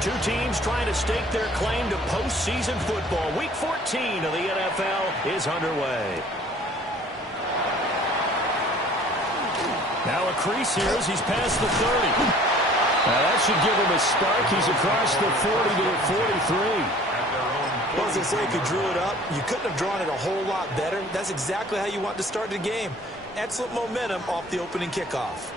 Two teams trying to stake their claim to postseason football. Week 14 of the NFL is underway. Now a crease here as he's past the 30. Now that should give him a spark. He's across the 40 to the 43. Well, as they say, if you drew it up, you couldn't have drawn it a whole lot better. That's exactly how you want to start the game. Excellent momentum off the opening kickoff.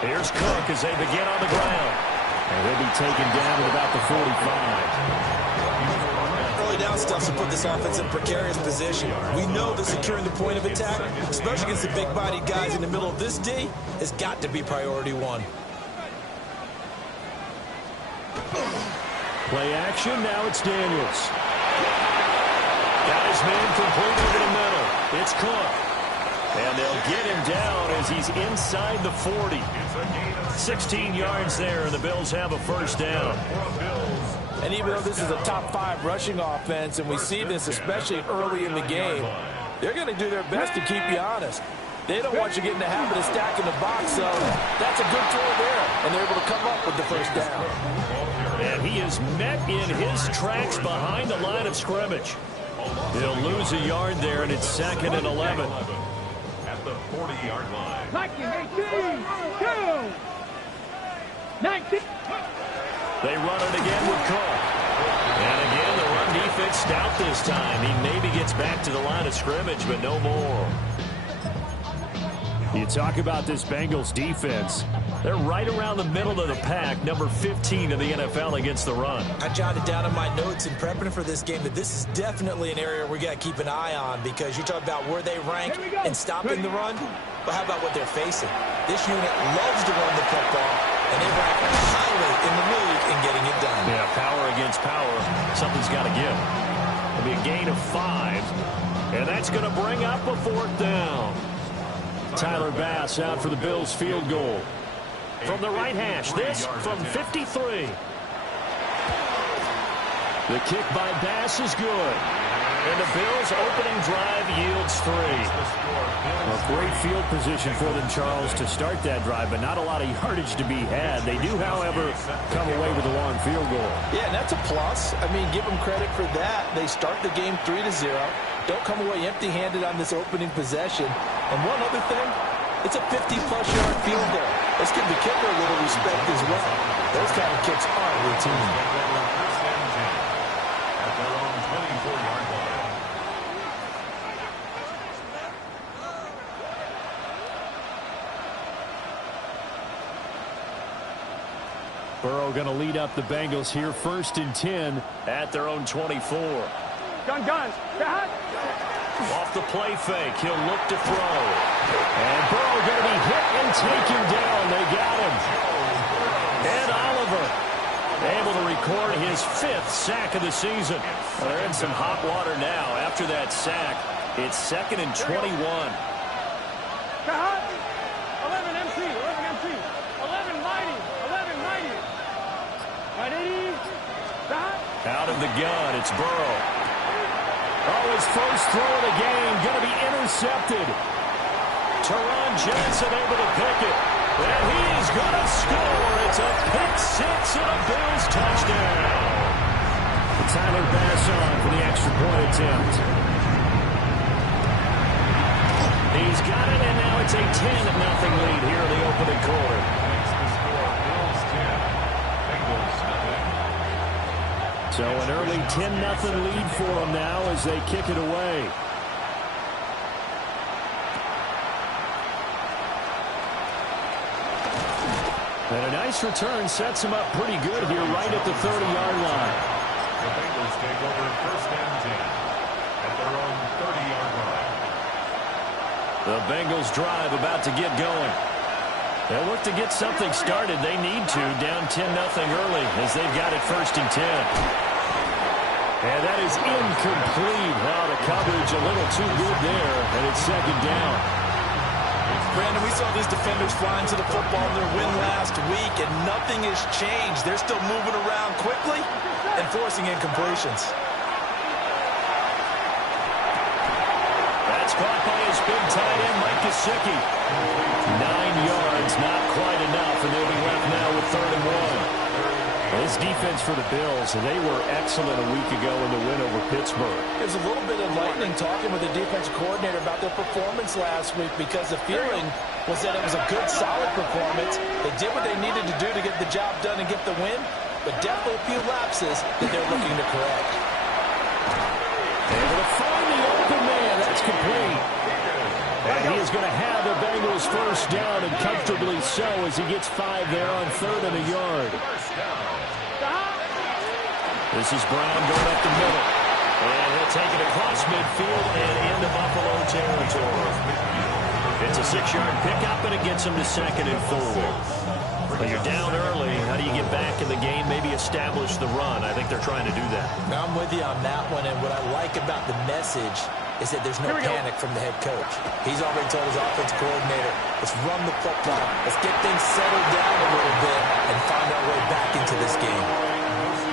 Here's Cook as they begin on the ground. And he'll be taken down at about the 45. Early down stuff to put this offense in a precarious position. We know that securing the point of attack, especially against the big-bodied guys in the middle of this D, has got to be priority one. Play action, now it's Daniels. Got his man complete over the middle. It's Cook. And they'll get him down as he's inside the 40. 16 yards there, and the Bills have a first down. And even though this is a top 5 rushing offense, and we see this especially early in the game, they're going to do their best to keep you honest. They don't want you getting the habit of stacking the box, so that's a good throw there, and they're able to come up with the first down. And he is met in his tracks behind the line of scrimmage. He'll lose a yard there, and it's 2nd and 11. At the 40-yard line. 19. They run it again with Cook. And again, the run defense stout this time. He maybe gets back to the line of scrimmage, but no more. You talk about this Bengals defense. They're right around the middle of the pack, number 15 in the NFL against the run. I jotted down in my notes in prepping for this game that this is definitely an area we got to keep an eye on, because you talk about where they rank in stopping the run. But how about what they're facing? This unit loves to run the football, and they rank highly in the league in getting it done. Yeah, power against power. Something's got to give. It'll be a gain of 5, and that's going to bring up a 4th down. Tyler Bass out for the Bills field goal. From the right hash, this from 53. The kick by Bass is good. And the Bills' opening drive yields 3. A great field position for them, Charles, to start that drive, but not a lot of yardage to be had. They do, however, come away with a long field goal. Yeah, and that's a plus. I mean, give them credit for that. They start the game 3-0. Don't come away empty-handed on this opening possession. And one other thing, it's a 50-plus yard field goal. Let's give the kicker a little respect as well. Those kind of kicks aren't routine. At their own 24-yard line. Burrow going to lead up the Bengals here, 1st and 10 at their own 24. Guns. Off the play fake, he'll look to throw. And Burrow going to be hit and taken down. They got him. Ed Oliver able to record his 5th sack of the season. Well, they're in some hot water now. After that sack, it's 2nd and 21. 11 MC. 11 mighty. 180. Out of the gun, it's Burrow. Oh, his first throw of the game going to be intercepted. Teron Johnson able to pick it. And he is going to score. It's a pick-6 and a Bills touchdown. Tyler Bass on for the extra point attempt. He's got it, and now it's a 10-0 lead here in the opening quarter. Makes the score Bills 10, Bengals nothing. So an early 10-0 lead for them now as they kick it away. And a nice return sets him up pretty good here right at the 30-yard line. The Bengals take over 1st and 10 at their own 30-yard line. The Bengals drive about to get going. They'll look to get something started. They need to, down 10-0 early as they've got it 1st and 10. And that is incomplete. Wow, the coverage a little too good there, and it's 2nd down. Brandon, we saw these defenders flying to the football in their win last week, and nothing has changed. They're still moving around quickly and forcing incompletions. That That's caught by his big tight end, Mike Gesicki. 9 yards, not quite enough, and they'll be left now with 3rd and 1. This defense for the Bills, they were excellent a week ago in the win over Pittsburgh. There's a little bit of lightning talking with the defensive coordinator about their performance last week because the feeling was that it was a good, solid performance. They did what they needed to do to get the job done and get the win, but definitely a few lapses that they're looking to correct. Able to find the open man. That's complete. And he is going to have the Bengals first down, and comfortably so as he gets 5 there on 3rd and a yard. This is Brown going up the middle. And he'll take it across midfield and into Buffalo territory. It's a 6-yard pickup, and it gets him to 2nd and 4. But you're down early. How do you get back in the game, maybe establish the run? I think they're trying to do that. Now, I'm with you on that one, and what I like about the message is that there's no panic from the head coach. He's already told his offensive coordinator, let's run the football, let's get things settled down a little bit and find our way back into this game.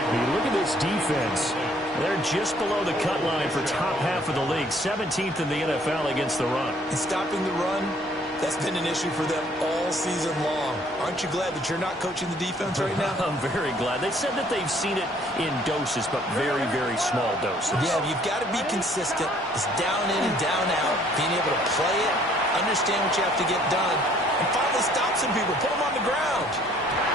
When you look at this defense, they're just below the cut line for top half of the league, 17th in the NFL against the run. And stopping the run, that's been an issue for them all season long. Aren't you glad that you're not coaching the defense right now? I'm very glad. They said that they've seen it in doses, but very, very small doses. Yeah, you've got to be consistent. It's down in and down out. Being able to play it, understand what you have to get done, and finally stop some people, put them on the ground.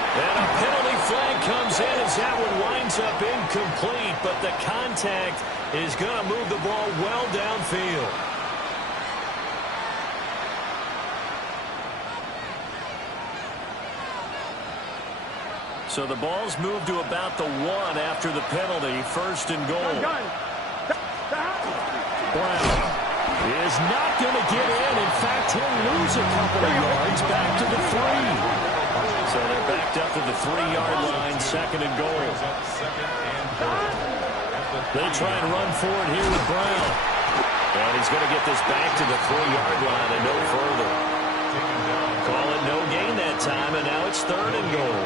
And a penalty flag comes in as that one winds up incomplete, but the contact is going to move the ball well downfield. So the ball's moved to about the 1 after the penalty. 1st and goal. Brown is not going to get in. In fact, he'll lose a couple of yards back to the 3. So they're backed up to the 3-yard line. 2nd and goal. They try and run forward here with Brown. And he's going to get this back to the 3-yard line and no further. Call it no gain that time, and now it's 3rd and goal.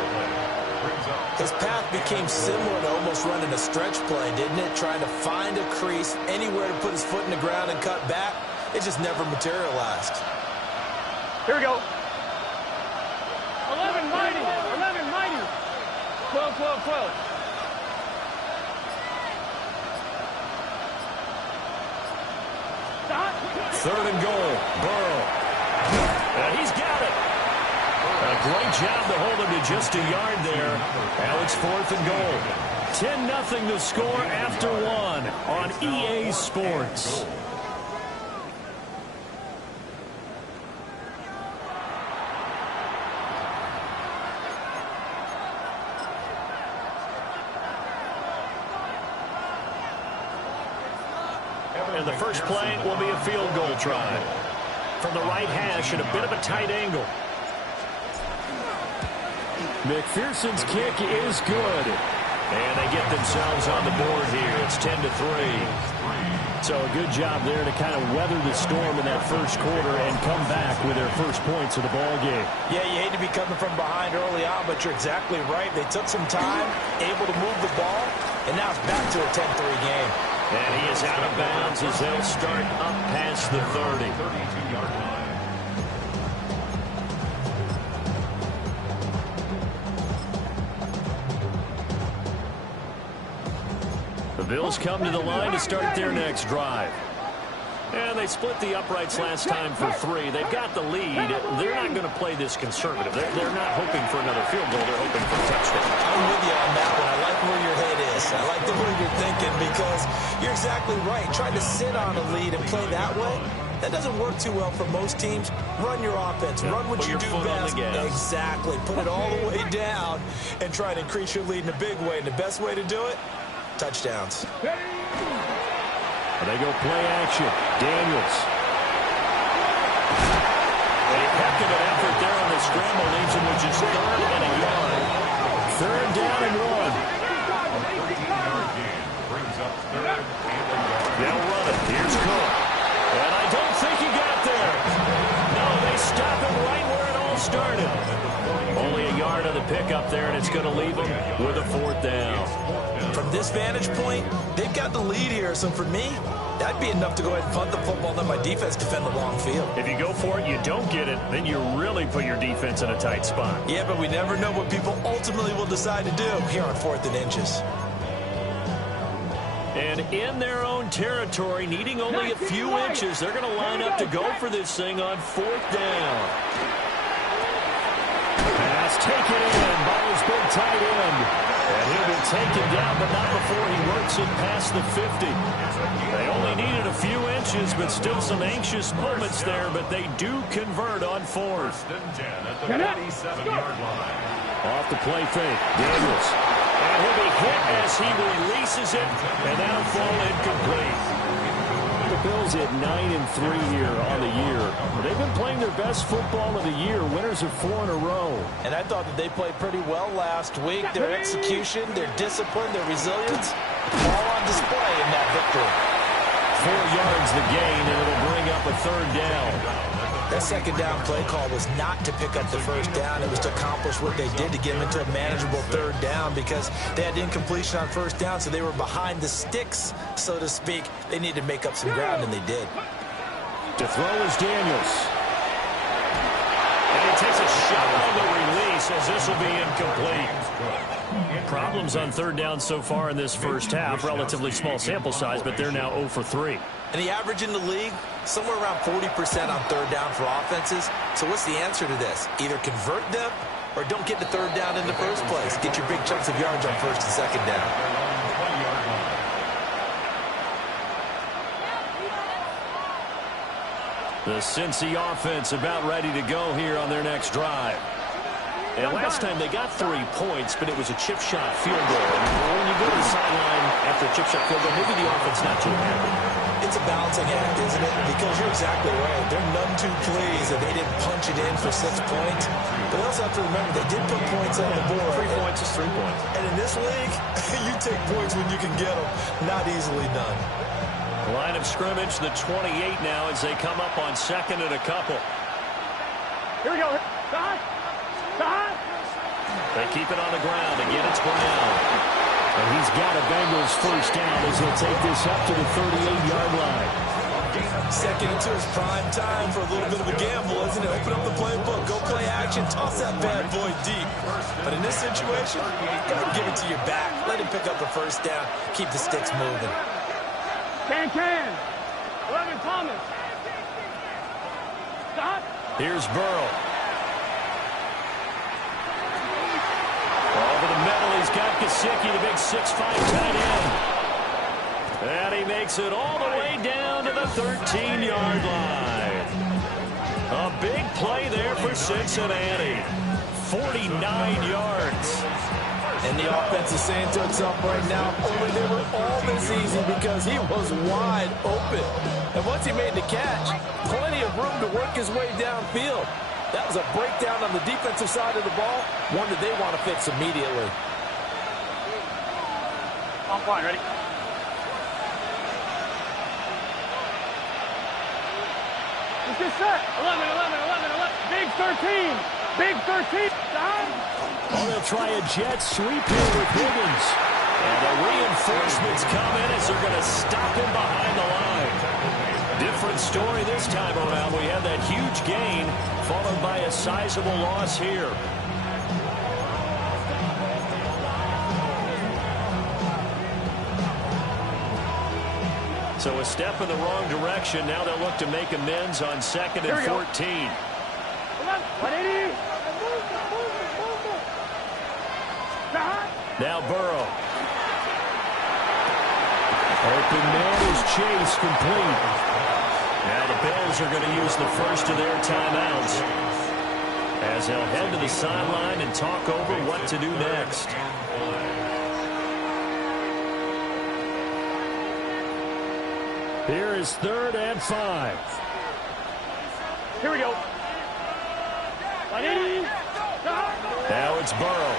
His path became similar to almost running a stretch play, didn't it? Trying to find a crease, anywhere to put his foot in the ground and cut back. It just never materialized. Here we go. 11 mighty. 11 mighty. 12, 12, 12. Stop. 3rd and goal. Burrow. And he's got it. A great job to hold him to just a yard there. Now it's 4th and goal. 10-0 to score after 1 on EA Sports. And the first play will be a field goal try. From the right hash at a bit of a tight angle. McPherson's kick is good. And they get themselves on the board here. It's 10-3. So a good job there to kind of weather the storm in that first quarter and come back with their first points of the ball game. Yeah, you hate to be coming from behind early on, but you're exactly right. They took some time, able to move the ball, and now it's back to a 10-3 game. And he is out of bounds as they'll start up past the 30. 32-yard line. The Bills come to the line to start their next drive. And they split the uprights last time for 3. They've got the lead. They're not going to play this conservative. They're not hoping for another field goal. They're hoping for a touchdown. I'm with you on that one. I like where your head is. I like the way you're thinking because you're exactly right. Trying to sit on a lead and play that way, that doesn't work too well for most teams. Run your offense. Run what you do best. Exactly. Put it all the way down and try to increase your lead in a big way. And the best way to do it, touchdowns. They go play action. Daniels. A heck of an effort there on the scramble leaves him with just 3rd and a yard. 3rd down and 1. They'll run it. Here's Cook. And I don't think he got there. No, they stop him right where it all started. Only a yard on the pickup there, and it's going to leave him with a 4th down. From this vantage point, they've got the lead here. So for me, I might be enough to go ahead and punt the football and let my defense defend the long field. If you go for it, you don't get it, then you really put your defense in a tight spot. Yeah, but we never know what people ultimately will decide to do here on 4th and inches. And in their own territory, needing only a few inches, they're going to line up to go for this thing on 4th down. Pass taken in by his big tight end. And he'll be taken down, but not before he works it past the 50. They only needed a few inches, but still some anxious moments there, but they do convert on 4th. First and 10 at the 47-yard line. Off the play fake, Daniels. And he'll be hit as he releases it, and that'll fall incomplete. The Bills at 9-3 here on the year. They've been playing their best football of the year. Winners of 4 in a row. And I thought that they played pretty well last week. Their execution, their discipline, their resilience, all on display in that victory. 4 yards the gain, and it'll bring up a 3rd down. That 2nd down play call was not to pick up the 1st down. It was to accomplish what they did to get them into a manageable 3rd down because they had incompletion on 1st down, so they were behind the sticks, so to speak. They needed to make up some ground, and they did. To throw is Daniels. And he takes a shot on the release as this will be incomplete. Problems on 3rd down so far in this first half. Relatively small sample size, but they're now 0 for 3. And the average in the league, somewhere around 40% on 3rd down for offenses. So what's the answer to this? Either convert them or don't get the 3rd down in the first place. Get your big chunks of yards on 1st and 2nd down. The Cincy offense about ready to go here on their next drive. And last time they got 3 points, but it was a chip shot field goal. And when you go to the sideline after a chip shot field goal, maybe the offense not too happy. It's a balancing act, isn't it? Because you're exactly right. They're none too pleased that they didn't punch it in for 6 points. But they also have to remember they did put points on the board. 3 points is 3 points. And in this league, you take points when you can get them. Not easily done. Line of scrimmage, the 28 now as they come up on 2nd and a couple. Here we go. Stop. Stop. They keep it on the ground. Again, it's Brown. And he's got a Bengals 1st down as he'll take this up to the 38-yard line. 2nd into his prime time for a little bit of a gamble, isn't it? Open up the playbook, go play action, toss that bad boy deep. But in this situation, go ahead and give it to your back. Let him pick up the 1st down. Keep the sticks moving. Can. 11 Thomas. Stop. Here's Burrow. Over the middle, he's got Gesicki, the big 6'5" tight end. And he makes it all the way down to the 13-yard line. A big play there for Cincinnati. 49 yards. And the offense is saying to itself right now, only they were all this easy because he was wide open. And once he made the catch, plenty of room to work his way downfield. That was a breakdown on the defensive side of the ball, one that they want to fix immediately. On point, ready? Let's get set. 11. Big 13. Big 13. Stop. Oh, they'll try a jet sweep here with Higgins. And the reinforcements come in as they're going to stop him behind the line. Different story this time around. We had that huge gain followed by a sizable loss here. So a step in the wrong direction. Now they'll look to make amends on 2nd and 14. 180. Now Burrow. Open man is Chase, complete. Now the Bills are going to use the first of their timeouts as they'll head to the sideline and talk over what to do next. Here is 3rd and 5. Here we go. 180. Now it's Burrow.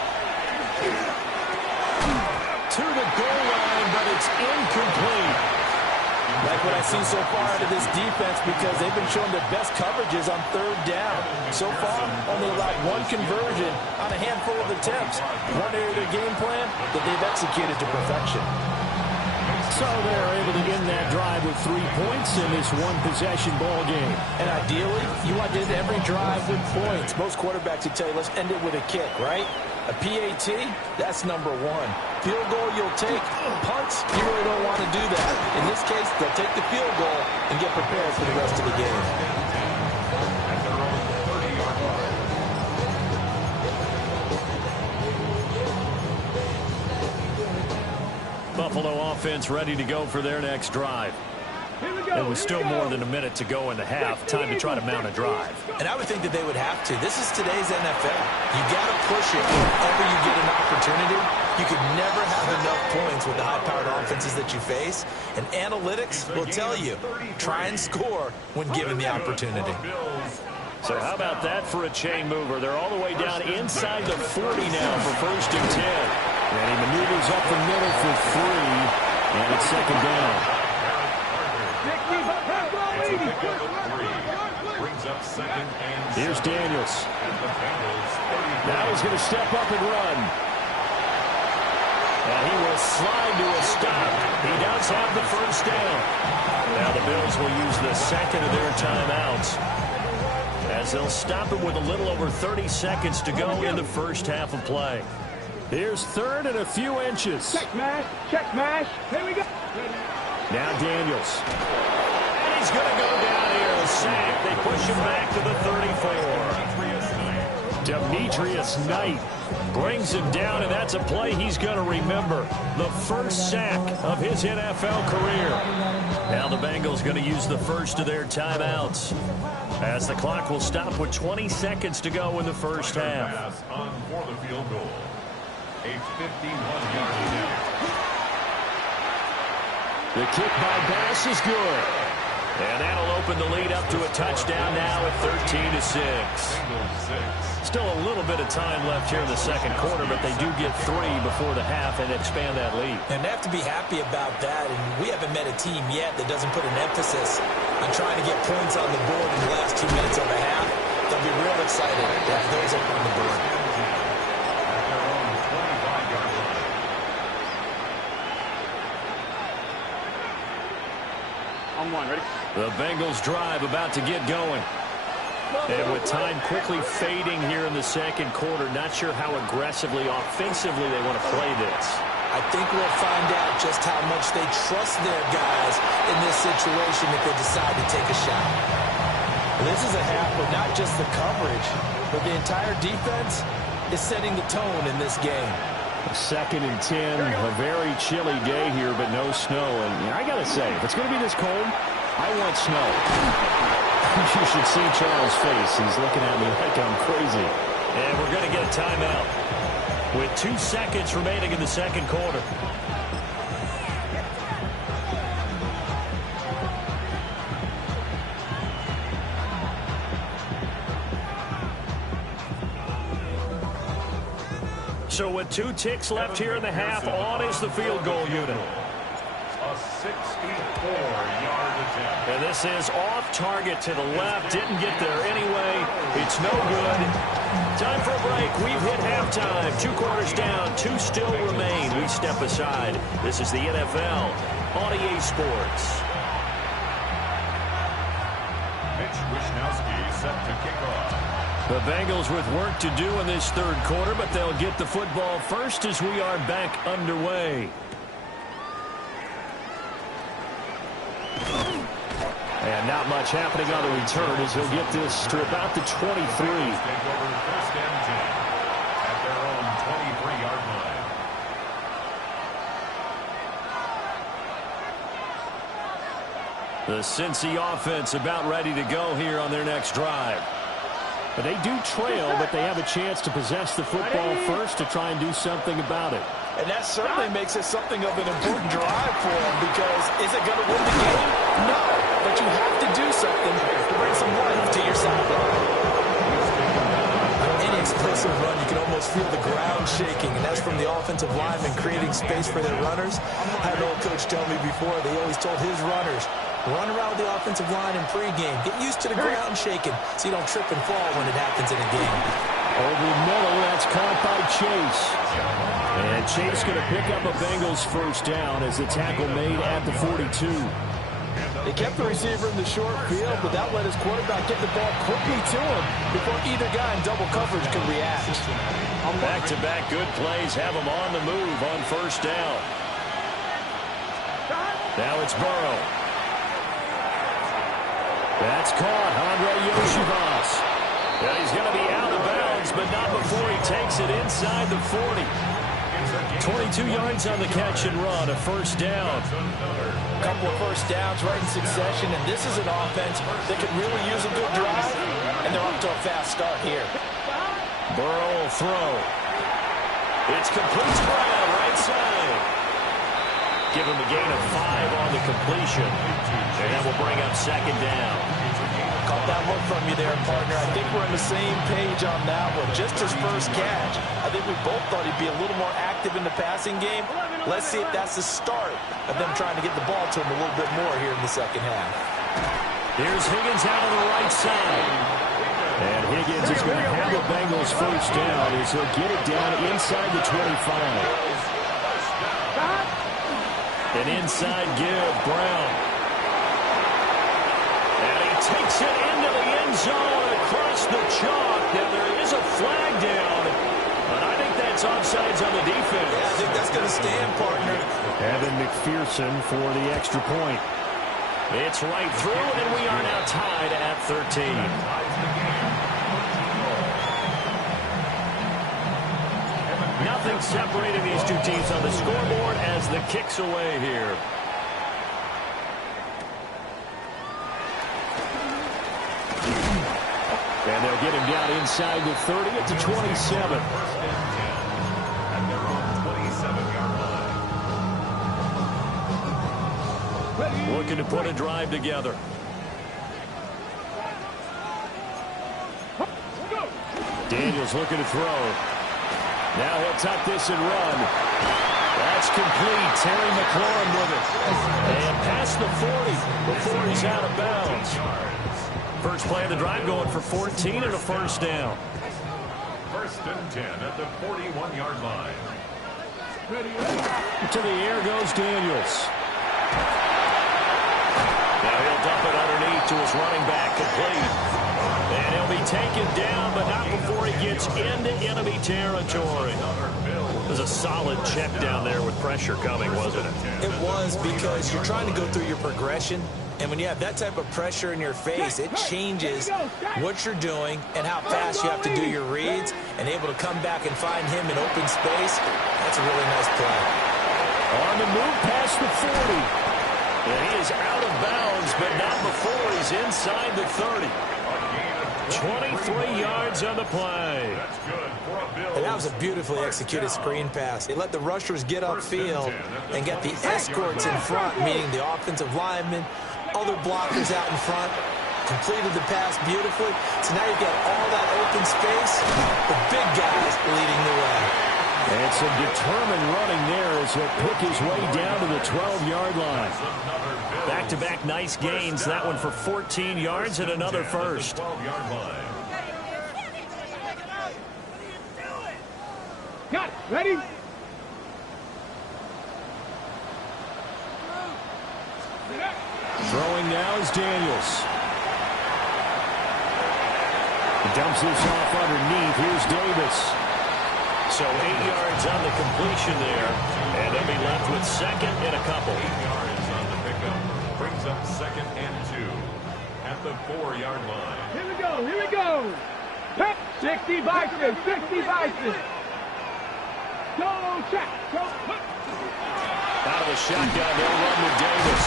To the goal line, but it's incomplete. Like what I've seen so far out of this defense because they've been showing their best coverages on 3rd down. So far, only allowed 1 conversion on a handful of attempts. One area of their game plan that they've executed to perfection. So So they're able to end that drive with 3 points in this one-possession ball game. And ideally, you want to end every drive with points. Most quarterbacks would tell you, let's end it with a kick, right? A PAT, that's number one. Field goal you'll take. Punts, you really don't want to do that. In this case, they'll take the field goal and get prepared for the rest of the game. At their own 30-yard line. Buffalo offense ready to go for their next drive. It was still more than a minute to go in the half. Time to try to mount a drive. And I would think that they would have to. This is today's NFL. You got to push it whenever you get an opportunity. You could never have enough points with the high-powered offenses that you face. And analytics will tell you, try and score when given the opportunity. So how about that for a chain mover? They're all the way down inside the 40 now for 1st and 10. And he maneuvers up the middle for 3. And it's 2nd down. Brings up 2nd and 7. Here's Daniels. Now he's going to step up and run. And he will slide to a stop. He does have the 1st down. Now the Bills will use the 2nd of their timeouts, as they'll stop him with a little over 30 seconds to go in the first half of play. Here's 3rd and a few inches. Check mash. Check mash. Here we go. Now Daniels. And he's going to go down here. The sack. They push him back to the 34. Demetrius Knight brings him down, and that's a play he's going to remember. The first sack of his NFL career. Now the Bengals going to use the 1st of their timeouts, as the clock will stop with 20 seconds to go in the first half. Pass on for the field goal. A 51-yard attempt. The kick by Bass is good. And that'll open the lead up to a touchdown now at 13-6. Still a little bit of time left here in the 2nd quarter, but they do get 3 before the half and expand that lead. And they have to be happy about that. And we haven't met a team yet that doesn't put an emphasis on trying to get points on the board in the last 2 minutes of a half. They'll be real excited to have those up on the board. At their own 25-yard line. On one, ready? The Bengals drive about to get going. And with time quickly fading here in the 2nd quarter, not sure how aggressively, offensively they want to play this. I think we'll find out just how much they trust their guys in this situation if they decide to take a shot. This is a half where not just the coverage, but the entire defense is setting the tone in this game. 2nd and 10, a very chilly day here, but no snow. And I got to say, if it's going to be this cold, I want snow. You should see Charles' face. He's looking at me like I'm crazy. And we're going to get a timeout with 2 seconds remaining in the 2nd quarter. So with 2 ticks left here in the half, on is the field goal unit. A 64-yard attempt. And this is off target to the left. Didn't get there anyway. It's no good. Time for a break. We've hit halftime. 2 quarters down. 2 still remain. We step aside. This is the NFL on EA Sports. Mitch Wishnowsky set to kick off. The Bengals with work to do in this 3rd quarter, but they'll get the football first as we are back underway. And not much happening on the return as he'll get this to about the 23. Take over 1st and 10 at their own 23-yard line. The Cincy offense about ready to go here on their next drive. But they do trail, but they have a chance to possess the football first to try and do something about it. And that certainly makes it something of an important drive for them, because is it going to win the game? No, but you have to do something to bring some life to your sideline. Any explosive run, you can almost feel the ground shaking, and that's from the offensive linemen creating space for their runners. I had an old coach tell me before, they always told his runners, run around the offensive line in pregame. Get used to the ground shaking so you don't trip and fall when it happens in a game. Over the middle, that's caught by Chase. And Chase going to pick up a Bengals first down as the tackle made at the 42. They kept the receiver in the short field, but that let his quarterback get the ball quickly to him before either guy in double coverage could react. Back-to-back good plays have him on the move on first down. Now it's Burrow. That's caught. Andre Yoshivas. Yeah, he's going to be out of bounds, but not before he takes it inside the 40. 22 yards on the catch and run, a first down. A couple of first downs right in succession, and this is an offense that could really use a good drive, and they're off to a fast start here. Burrow will throw. It's complete to Brown, right side. Give him a gain of 5 on the completion, and that will bring up second down. Caught that look from you there, partner. I think we're on the same page on that one. Just his first catch. I think we both thought he'd be a little more active in the passing game. Let's see if that's the start of them trying to get the ball to him a little bit more here in the second half. Here's Higgins out on the right side. And Higgins is going to have the Bengals first down as he'll get it down inside the 25. An inside give, Brown. And he takes it into the end zone across the chalk. Now there is a flag down, but I think that's offsides on the defense. Yeah, I think that's going to stand, partner. Evan McPherson for the extra point. It's right through, and we are now tied at 13. Nothing separating these two teams on the scoreboard as the kick's away here. And they'll get him down inside the 30 at the 27. At their own 27-yard line. Looking to put a drive together. Daniels looking to throw. Now he'll tuck this and run. That's complete. Terry McLaurin with it. And past the 40 before he's out of bounds. First play of the drive going for 14 and a first down. First and 10 at the 41-yard line. To the air goes Daniels. Now he'll dump it underneath to his running back, complete. And he'll be taken down, but not before he gets into enemy territory. It was a solid check down there with pressure coming, wasn't it? It was, because you're trying to go through your progression, and when you have that type of pressure in your face, it changes what you're doing and how fast you have to do your reads, and able to come back and find him in open space. That's a really nice play. On the move past the 40. And he is out of bounds, but not before he's inside the 30. 23 yards on the play. And that was a beautifully executed screen pass. It let the rushers get upfield and get the escorts in front, meaning the offensive linemen, other blockers out in front. Completed the pass beautifully. So now you've got all that open space, the big guys leading the way. And some determined running there as he'll pick his way down to the 12-yard line. Back-to-back nice gains. That one for 14 yards and another first. Got it. Ready? Throwing now is Daniels. He dumps this off underneath. Here's Davis. So 8 yards on the completion there, and they'll be left with second and a couple. 8 yards on the pickup. Brings up second and 2 at the 4-yard line. Here we go. Here we go. 60 Bison. 60 Bison. Go check. Go. Out of the shotgun, they'll run with Davis.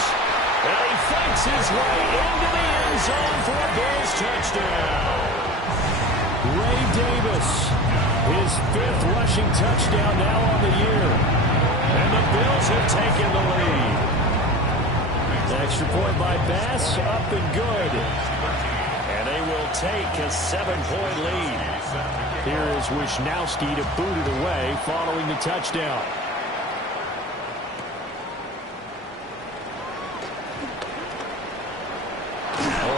And he fights his way into the end zone for a Bills touchdown. Ray Davis, his 5th rushing touchdown now on the year. And the Bills have taken the lead. The extra point by Bass, up and good. And they will take a 7-point lead. Here is Wisnowski to boot it away following the touchdown.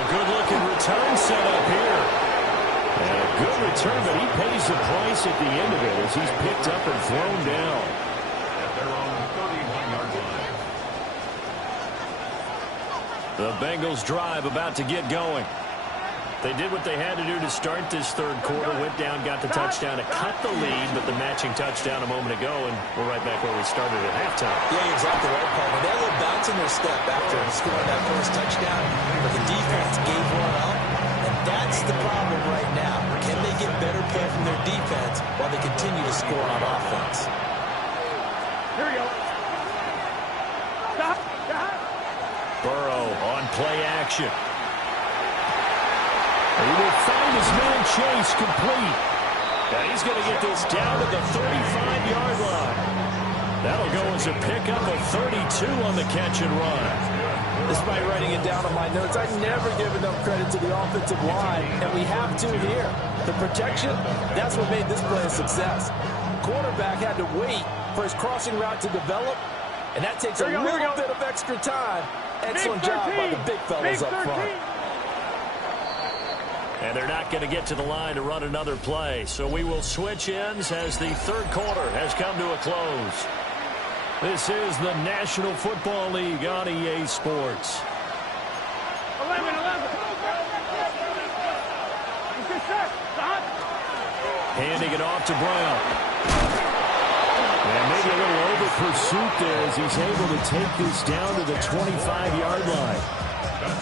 Good-looking return set up here. And a good return, but he pays the price at the end of it as he's picked up and thrown down. At their own 31-yard line. The Bengals drive about to get going. They did what they had to do to start this third quarter. Went down, got the touchdown to cut the lead, but the matching touchdown a moment ago, and we're right back where we started at halftime. Yeah, you're exactly right, Paul. They had a little bounce in their step after scoring that first touchdown, but the defense gave one up, and that's the problem right now. Can they get better play from their defense while they continue to score on offense? Here we go. Stop. Burrow on play action. He will find his man Chase complete. Now he's going to get this down to the 35-yard line. That'll go as a pickup of 32 on the catch and run. Despite writing it down on my notes, I never give enough credit to the offensive line, and we have to here. The protection, that's what made this play a success. Quarterback had to wait for his crossing route to develop, and that takes a little bit of extra time. Excellent job by the big fellas up front. And they're not going to get to the line to run another play. So we will switch ends as the third quarter has come to a close. This is the National Football League on EA Sports. 11. Handing it off to Brown. And maybe a little over pursuit there as he's able to take this down to the 25-yard line.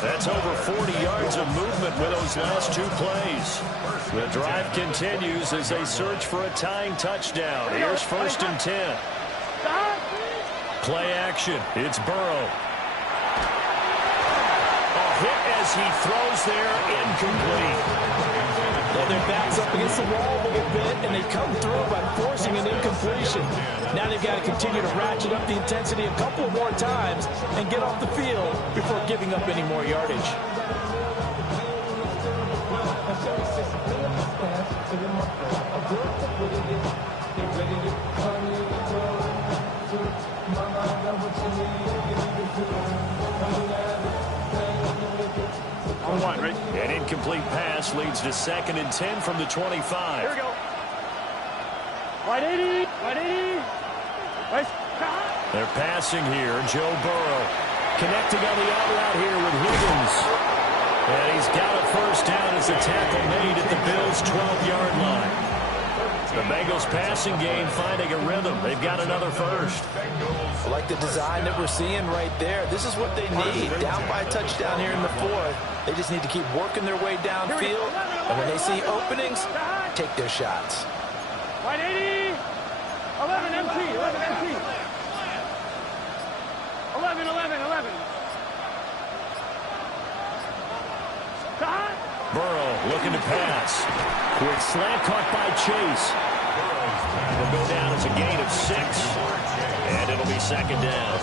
That's over 40 yards of movement with those last two plays. The drive continues as they search for a tying touchdown. Here's 1st and 10. Play action. It's Burrow. A hit as he throws there, incomplete. Well, their back's up against the wall a little bit, and they come through by forcing an incompletion. Now they've got to continue to ratchet up the intensity a couple more times and get off the field before giving up any more yardage. On one, right? An incomplete pass leads to 2nd and 10 from the 25. Here we go. Wide 80. Nice. They're passing here. Joe Burrow connecting on the out route here with Higgins. And he's got a first down as the tackle made at the Bills' 12-yard line. The Bengals passing game finding a rhythm. They've got another first. I like the design that we're seeing right there. This is what they need. Down by a touchdown here in the fourth. They just need to keep working their way downfield. And when they see openings, take their shots. Wide 80. 11 MT. 11. Burrow looking to pass. Quick slant caught by Chase. It'll go down as a gain of 6. And it'll be 2nd down.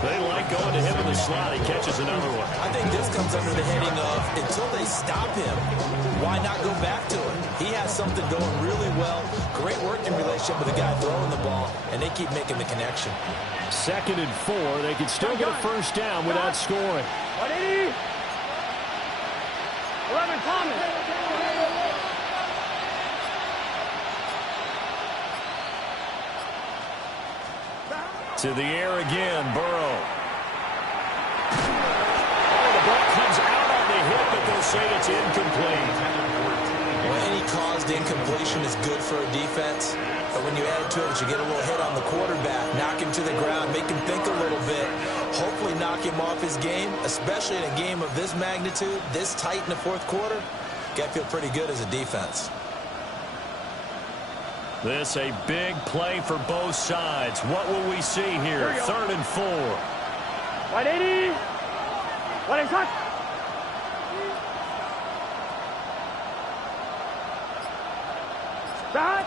They like going to him in the slot. He catches another one. I think this comes under the heading of until they stop him, why not go back to him? He has something going really well. Great working relationship with the guy throwing the ball, and they keep making the connection. 2nd and 4. They can still get a first down without scoring. 180. 11 Thomas. To the air again, Burrow. Oh, the ball comes out on the hit, but they'll say it's incomplete. Well, any caused incompletion is good for a defense. But when you add to it, you get a little hit on the quarterback, knock him to the ground, make him think a little bit, hopefully knock him off his game, especially in a game of this magnitude, this tight in the fourth quarter. Got to feel pretty good as a defense. This a big play for both sides. What will we see here? 3rd and 4. 180. What is that? Stop.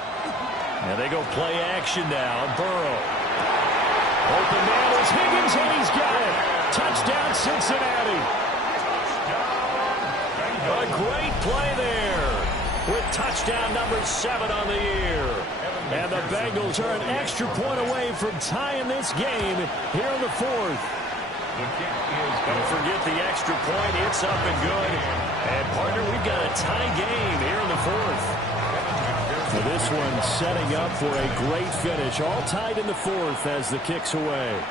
And they go play action now. Burrow. Open man is Higgins, and he's got it. Touchdown, Cincinnati. A great play there with touchdown number 7 on the year. And the Bengals are an extra point away from tying this game here in the fourth. The kick is good. Don't forget the extra point. It's up and good. And, partner, we've got a tie game here in the fourth. Now this one setting up for a great finish. All tied in the fourth as the kick's away.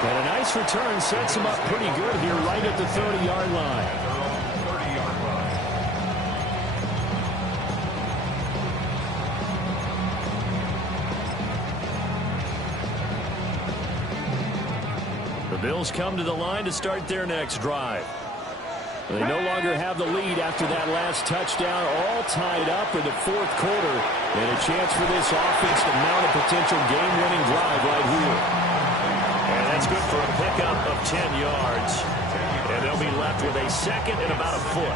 And a nice return sets him up pretty good here right at the 30-yard line. The Bills come to the line to start their next drive. They no longer have the lead after that last touchdown, all tied up in the fourth quarter, and a chance for this offense to mount a potential game-winning drive right here. And that's good for a pickup of 10 yards. And they'll be left with a second and about a foot.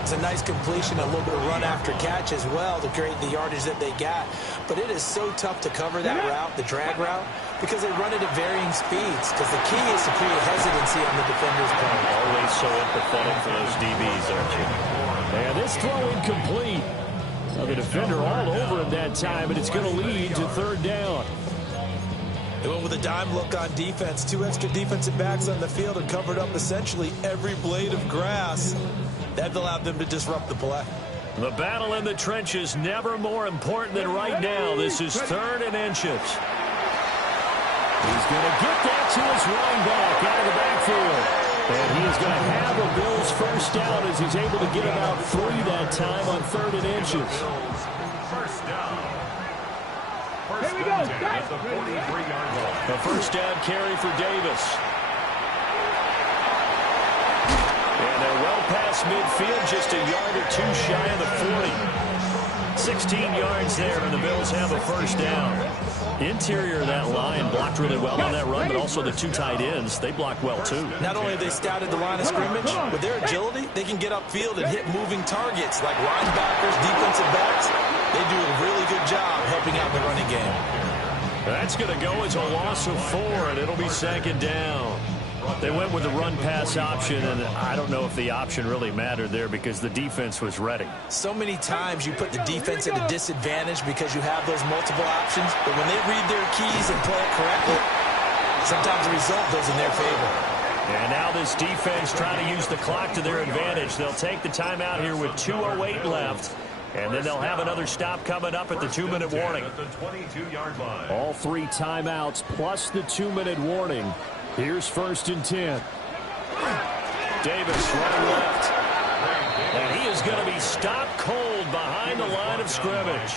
It's a nice completion, a little bit of run after catch as well to create the yardage that they got. But it is so tough to cover that route, the drag route, because they run it at varying speeds. Because the key is to create hesitancy on the defender's part. Always so empathetic for those DBs, aren't you? And this throw incomplete. Now the defender all over him that time, and it's going to lead to third down. They went with a dime look on defense. Two extra defensive backs on the field and covered up essentially every blade of grass. That allowed them to disrupt the play. The battle in the trenches never more important than right now. This is 3rd and inches. He's going to get that to his running back out of the backfield. And he is going to have the Bills first down as he's able to get about 3 that time on 3rd and inches. First down. Here we go. At the 43-yard line. A first down carry for Davis. And they're well past midfield, just a yard or two shy of the 40. 16 yards there, and the Bills have a first down. Interior of that line blocked really well on that run, but also the two tight ends, they blocked well too. Not only have they scouted the line of scrimmage, with their agility, they can get upfield and hit moving targets like linebackers, defensive backs. They do a really good job helping out the running game. That's going to go as a loss of 4, and it'll be 2nd down. They went with the run-pass option, and I don't know if the option really mattered there because the defense was ready. So many times you put the defense at a disadvantage because you have those multiple options, but when they read their keys and play it correctly, sometimes the result goes in their favor. And now this defense trying to use the clock to their advantage. They'll take the timeout here with 2:08 left, and then they'll have another stop coming up at the 2-minute warning. At the 22-yard line. All 3 timeouts plus the 2-minute warning. Here's 1st and 10. Davis running left. And he is going to be stopped cold behind the line of scrimmage.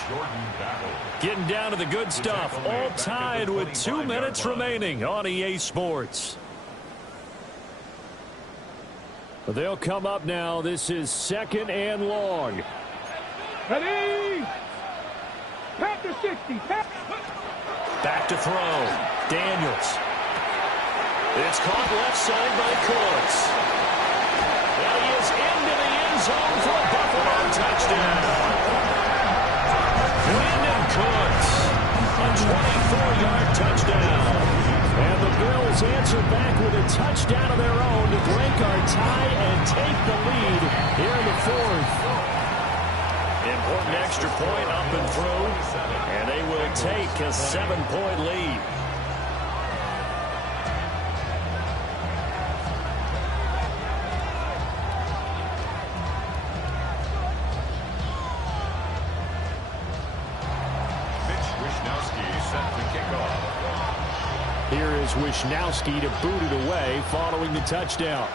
Getting down to the good stuff. All tied with 2 minutes remaining on EA Sports. They'll come up now. This is 2nd and long. Ready? Back to 60. Back to throw. Daniels. It's caught left side by Cooks. And he is into the end zone for a Buffalo touchdown. Brandon Cooks, a 24-yard touchdown. And the Bills answer back with a touchdown of their own to break our tie and take the lead here in the fourth. Important extra point up and through, and they will take a 7-point lead. Here is Wisnowski to boot it away following the touchdown.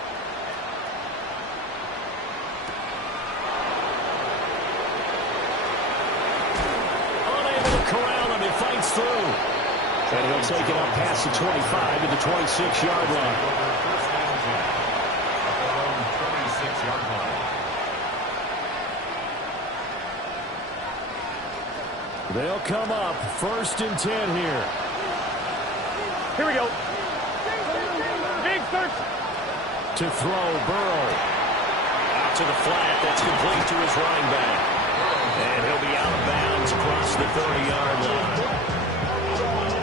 Unable to corral him. He fights through. And he'll take it up past the 25 to the 26-yard line. They'll come up 1st and 10 here. Here we go. Big search. To throw, Burrow. Out to the flat. That's complete to his running back. And he'll be out of bounds across the 30-yard line.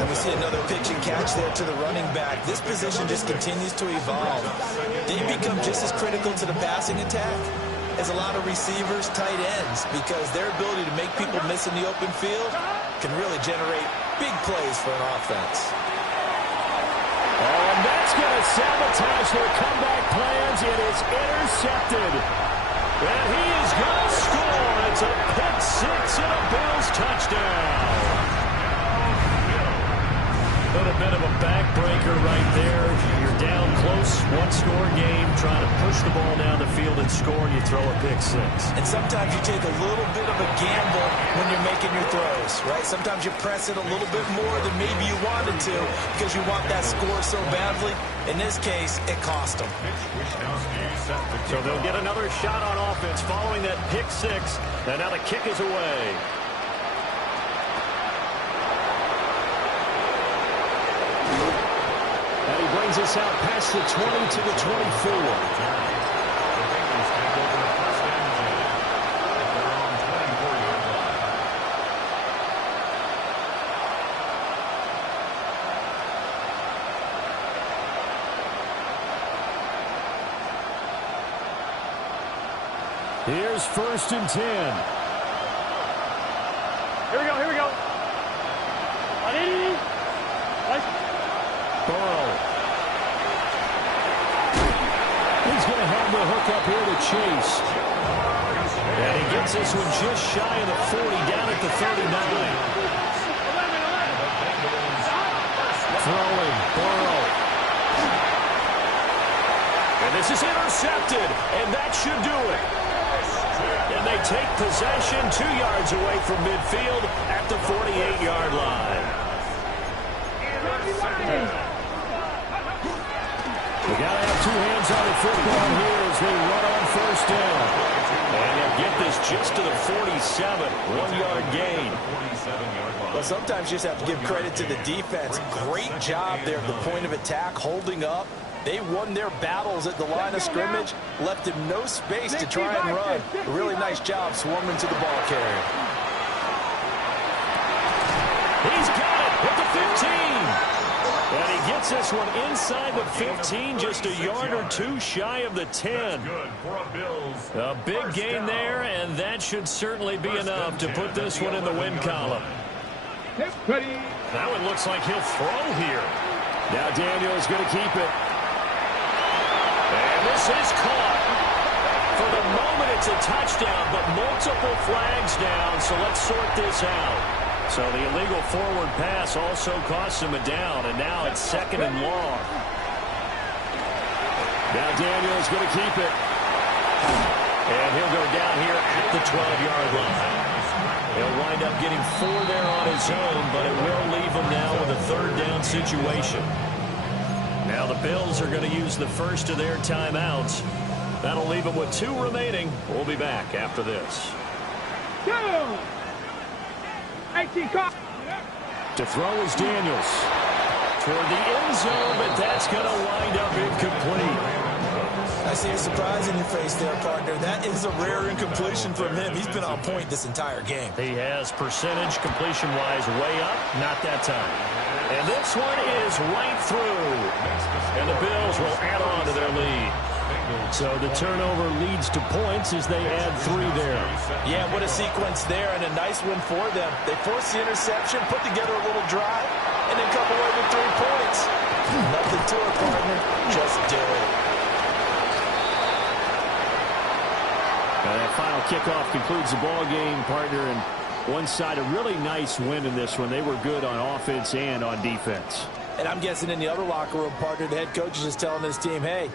And we see another pitch and catch there to the running back. This position just continues to evolve. They become just as critical to the passing attack is a lot of receivers, tight ends, because their ability to make people miss in the open field can really generate big plays for an offense. And that's going to sabotage their comeback plans. It is intercepted. And he is going to score. It's a pick six and a Bills touchdown. But a bit of a backbreaker right there. You're down close, one-score game, trying to push the ball down the field and score, and you throw a pick six. And sometimes you take a little bit of a gamble when you're making your throws, right? Sometimes you press it a little bit more than maybe you wanted to because you want that score so badly. In this case, it cost them. So they'll get another shot on offense following that pick six, and now the kick is away. And he brings us out past the 20 to the 24. Here's 1st and 10. Here we go, here we go. Burrow. He's going to have the hook up here to Chase. And he gets this one just shy of the 40, down at the 39. Throwing, Burrow. And this is intercepted, and that should do it. And they take possession 2 yards away from midfield at the 48-yard line. We got to have 2 hands on the football here as they run on 1st down. And they'll get this just to the 47, 1-yard gain. Well, sometimes you just have to give credit to the defense. Great job there at the point of attack, holding up. They won their battles at the line of scrimmage, left him no space to try and run. A really nice job swarming to the ball carrier. He's got it at the 15. And he gets this one inside the 15, just a yard or 2 shy of the 10. A big gain there, and that should certainly be enough to put this one in the win column. Now it looks like he'll throw here. Now Daniel's going to keep it. And this is caught. For the moment, it's a touchdown, but multiple flags down, so let's sort this out. So the illegal forward pass also cost him a down, and now it's 2nd and long. Now Daniel's going to keep it. And he'll go down here at the 12-yard line. He'll wind up getting 4 there on his own, but it will leave him now with a 3rd down situation. Now the Bills are going to use the first of their timeouts. That'll leave them with 2 remaining. We'll be back after this. To throw is Daniels. Toward the end zone, but that's going to wind up incomplete. I see a surprise in your face there, partner. That is a rare incompletion from him. He's been on point this entire game. He has percentage completion-wise way up, not that time. And this one is right through. And the Bills will add on to their lead. So the turnover leads to points as they add 3 there. Yeah, what a sequence there, and a nice one for them. They force the interception, put together a little drive, and then come away with 3 points. Nothing to it, partner. Just do it. That final kickoff concludes the ball game, partner, and one side a really nice win in this one. They were good on offense and on defense. And I'm guessing in the other locker room, partner, the head coach is just telling his team, hey,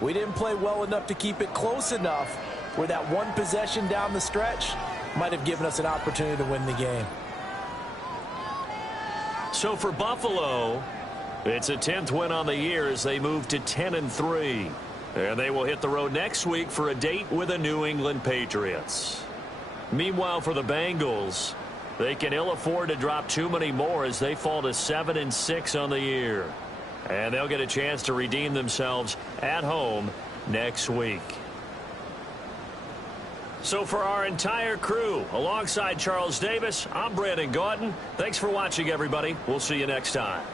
we didn't play well enough to keep it close enough where that one possession down the stretch might have given us an opportunity to win the game. So for Buffalo, it's a 10th win on the year as they move to 10-3. And they will hit the road next week for a date with the New England Patriots. Meanwhile, for the Bengals, they can ill afford to drop too many more as they fall to 7-6 on the year. And they'll get a chance to redeem themselves at home next week. So for our entire crew, alongside Charles Davis, I'm Brandon Gaudin. Thanks for watching, everybody. We'll see you next time.